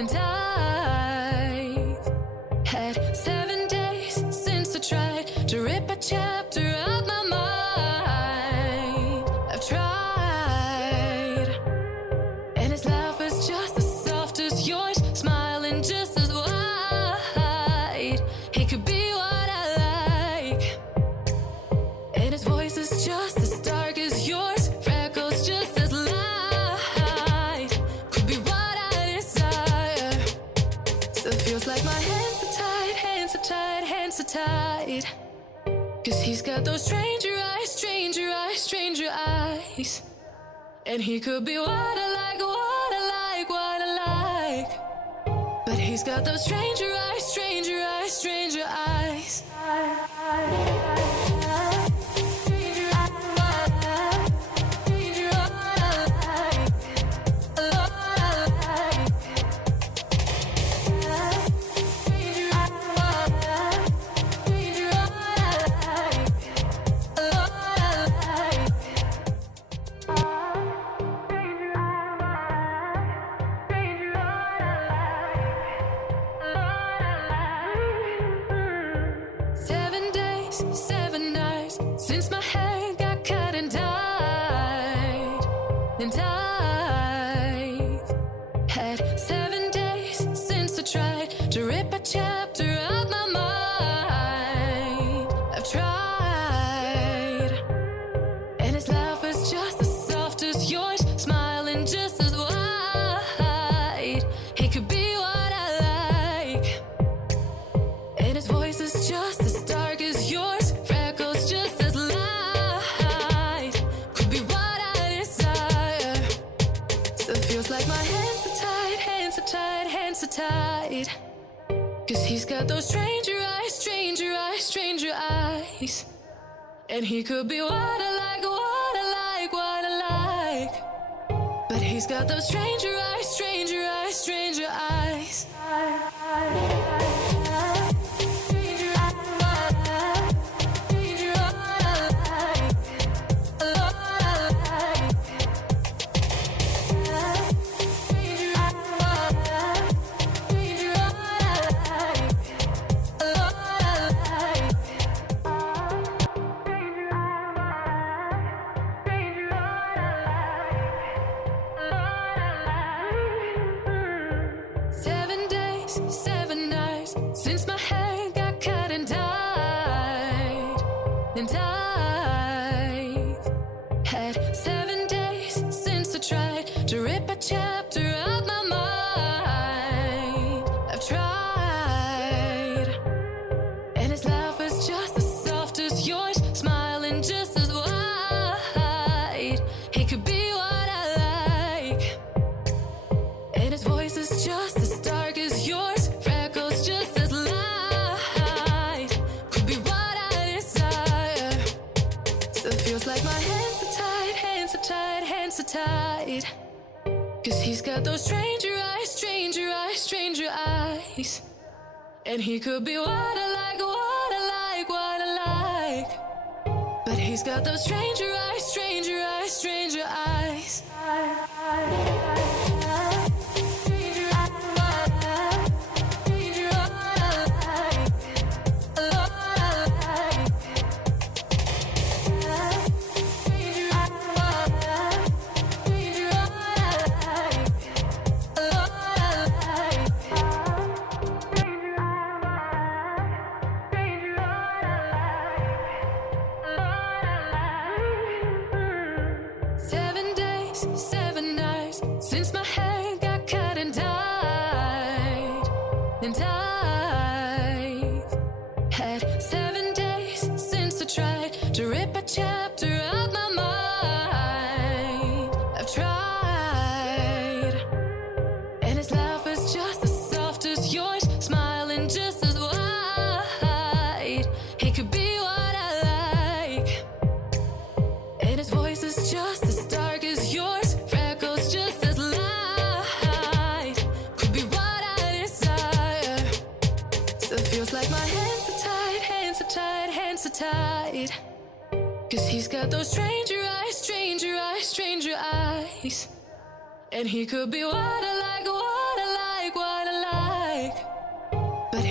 And I've had 7 days since I tried to rip a chapter out my mind. I've tried, and his laugh is just as soft as yours, smiling just as wide. He could be what I like, and his voice is just as dark as yours, freckles just as light. Could be what I desire. Still feels like my hands are tied, hands are tied, hands are tied. 'Cause he's got those stranger eyes, stranger eyes, stranger eyes. And he could be what I like, what I like, what I like. But he's got those stranger eyes, stranger eyes, stranger eyes. Since my hair got cut and dyed, and I've had 7 days since I tried to rip a chapter out my mind. I've tried, and his laugh is just as soft as yours, smiling just as wide. He could be what I like, and his voice is just as dark as yours, freckles just as light. Could be what I desire. Still feels like my hands are tied, hands are tied, hands are tied. 'Cause he's got those stranger eyes, stranger eyes, stranger eyes. And he could be what I like, what I like, what I like. But he's got those stranger eyes, stranger eyes, stranger eyes. Since my hair got cut and dyed, and I've had 7 days since I tried to rip a chapter out my mind. I've tried, and his laugh is just as soft as yours, smiling just as wide. He could be what I like, and his voice is just as dark as yours, freckles just as light. Could be what I desire. Still feels like my hands are tied, hands are tied, hands are tied. 'Cause he's got those stranger eyes, stranger eyes, stranger eyes. And he could be what I like, what I like, what I like. But he's got those stranger eyes, stranger eyes, stranger eyes. Since my hair got cut and dyed, and I've had 7 days since I tried to rip a chapter out my mind. I've tried, and his laugh is just as soft as yours, smiling just as wide. He could be what I like, and his voice is just as dark as yours, freckles just as light. Could be what I desire. Still feels like my hands are tied, hands are tied, hands are tied. 'Cause he's got those stranger eyes, stranger eyes, stranger eyes. And he could be what I like, what I like, what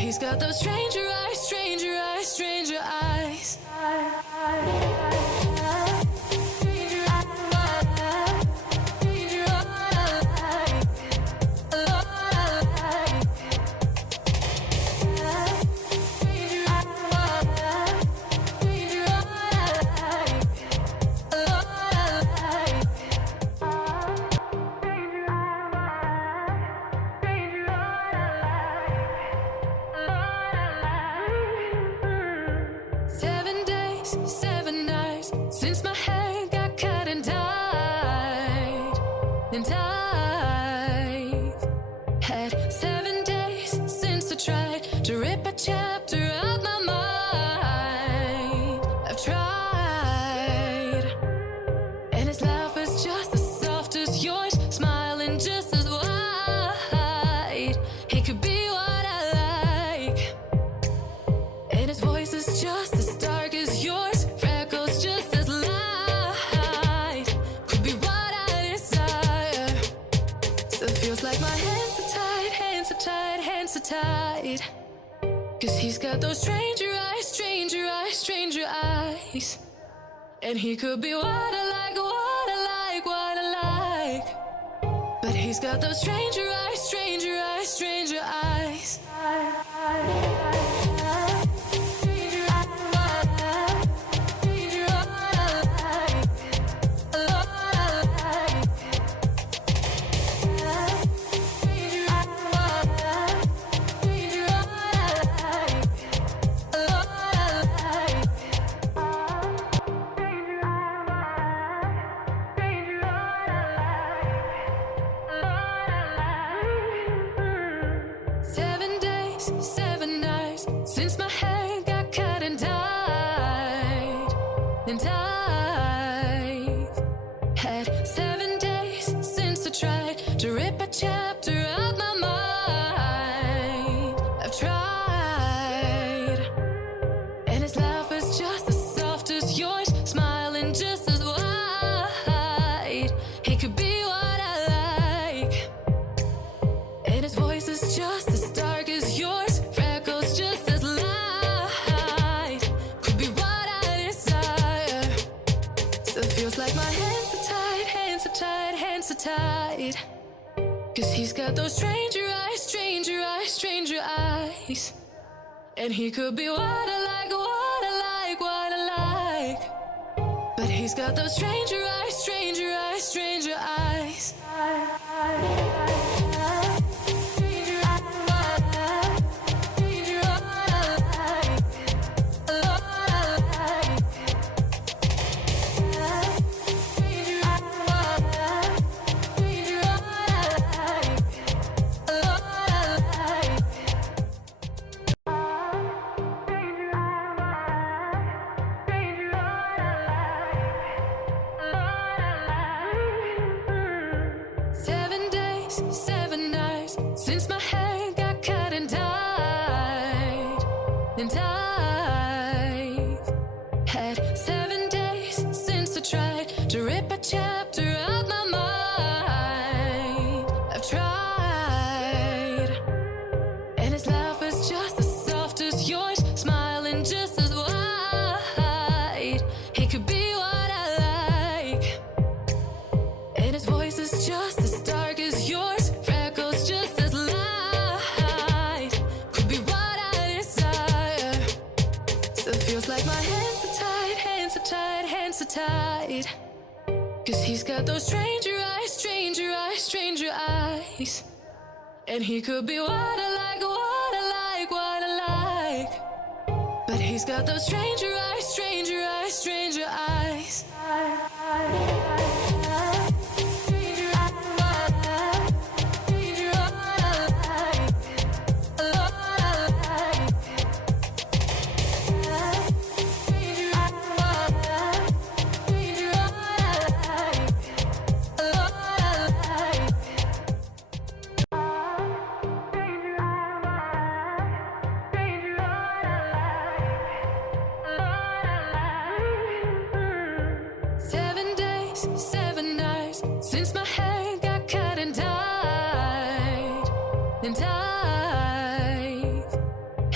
he's got those stranger eyes, stranger eyes, stranger eyes. Since my hair got cut and dyed, and I've had 7 days since I tried to rip a chapter out my mind. I've tried, and his laugh is just as soft as yours, smiling just as wide. He could be what I like, and his voice is just as dark as yours. Just as light could be what I desire. Still feels like my hands are tied, hands are tied, hands are tied. 'Cause he's got those stranger eyes, stranger eyes, stranger eyes. And he could be what I like, what I like, what I like. But he's got those stranger eyes, stranger eyes, stranger eyes. Since my hair got cut and dyed, and I've had 7 days since I tried to rip a chapter out my mind. I've tried, and his laugh is just as soft as yours, smiling just as wide. He could be what I like, and his voice is just as dark as yours. Just as light could be what I desire. Still feels like my hands are tied, hands are tied, hands are tied. 'Cause he's got those stranger eyes, stranger eyes, stranger eyes. And he could be what I like, what I like, what I like. But he's got those stranger eyes, stranger eyes, stranger eyes. Since my hair got cut and dyed, and I've had 7 days since I tried to rip a chapter out my mind. I've tried, and his laugh is just as soft as yours, smiling just as wide. He could be what I like, and his voice is just as dark as yours. Just as light could be what I desire. Still feels like my hands are tied, hands are tied, hands are tied. 'Cause he's got those stranger eyes, stranger eyes, stranger eyes. And he could be what I like, what I like, what I like. But he's got those stranger eyes, stranger eyes, stranger eyes. Since my hair got cut and dyed, and I've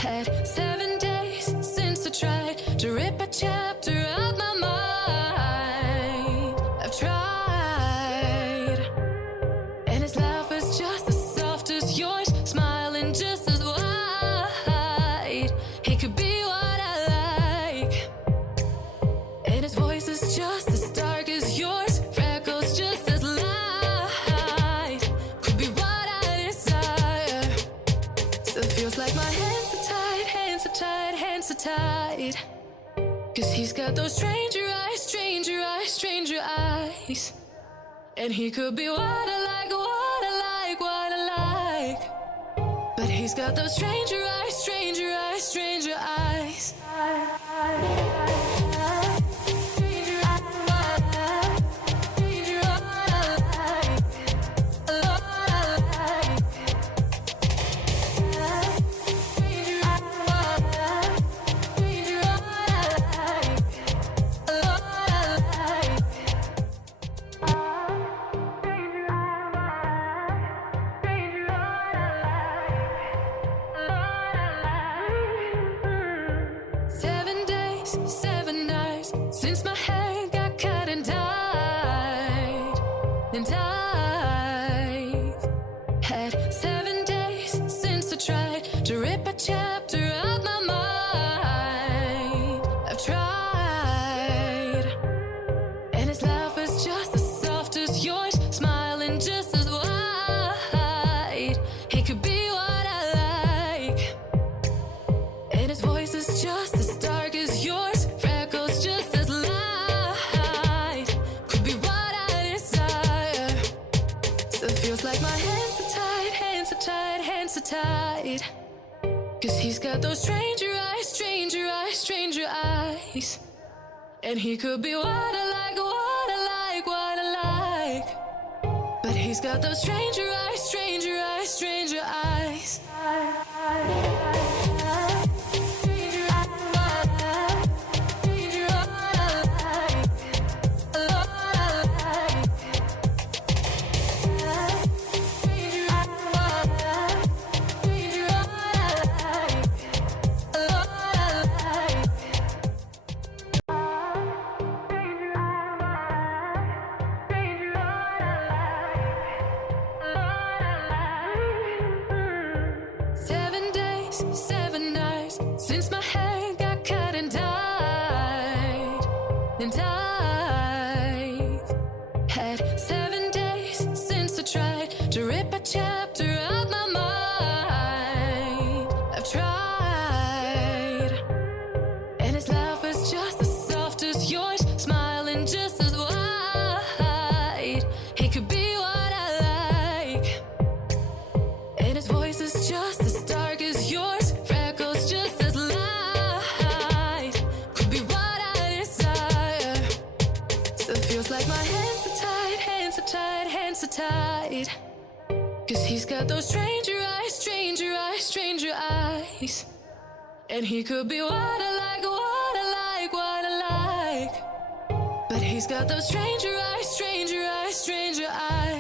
tight. 'Cause he's got those stranger eyes, stranger eyes, stranger eyes. And he could be what I like, what I like, what I like. But he's got those stranger eyes, stranger eyes, stranger eyes. Since my hair got cut and dyed, and I've had 7 days since I tried to rip a chapter out my mind. I've tried, and his laugh is just as soft as yours, smiling just as wide. He could be what I like, and his voice is just as dark as yours. Like my hands are tied, hands are tied, hands are tied. 'Cause he's got those stranger eyes, stranger eyes, stranger eyes. And he could be what I like, what I like, what I like. But he's got those stranger eyes, stranger eyes, stranger eyes. Since my hair got cut and dyed, and I've had 7 days since I tried to rip a chapter out my mind. I've tried, and his laugh is just as soft as yours, smiling just as wide. He could be what I like, and his voice is just as dark as yours. Feels like my hands are tied, hands are tied, hands are tied. 'Cause he's got those stranger eyes, stranger eyes, stranger eyes. And he could be what I like, what I like, what I like. But he's got those stranger eyes, stranger eyes, stranger eyes.